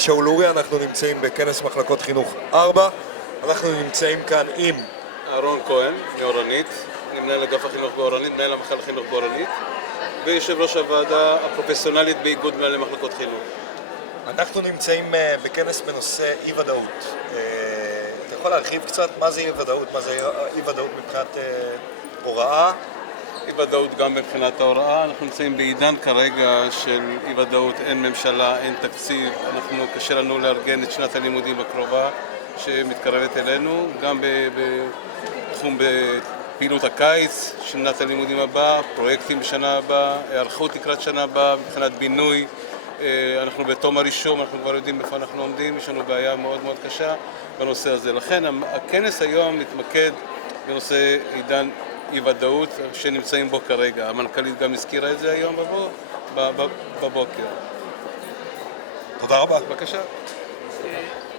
שאול אורי, אנחנו נמצאים בכנס מחלקות חינוך 4. אנחנו נמצאים כאן עם אהרון כהן מאורנית, אני מנהל אגף החינוך באורנית, מנהל המחלקת חינוך באורנית ויושב ראש הוועדה הפרופסיונלית באיגוד מנהלי מחלקות חינוך. אנחנו נמצאים בכנס בנושא אי-ודאות. אתה יכול להרחיב קצת מה זה אי-ודאות? מה זה אי-ודאות מבחינת הוראה? אי-ודאות גם מבחינת ההוראה. אנחנו נמצאים בעידן כרגע של אי-ודאות, אין ממשלה, אין תקציב, קשה לנו לארגן את שנת הלימודים הקרובה שמתקרבת אלינו, גם בתחום בפעילות הקיץ, שנת הלימודים הבאה, פרויקטים בשנה הבאה, היערכות לקראת שנה הבאה מבחינת בינוי. אנחנו בתום הרישום, אנחנו כבר יודעים איפה אנחנו עומדים, יש לנו בעיה מאוד מאוד קשה בנושא הזה. לכן הכנס היום מתמקד בנושא עידן אי-ודאות שנמצאים בו כרגע. המנכ"לית גם הזכירה את זה היום בבוקר. תודה רבה. בבקשה.